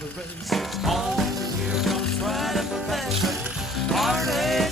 the race. It's on, here comes right up the fast lane. Party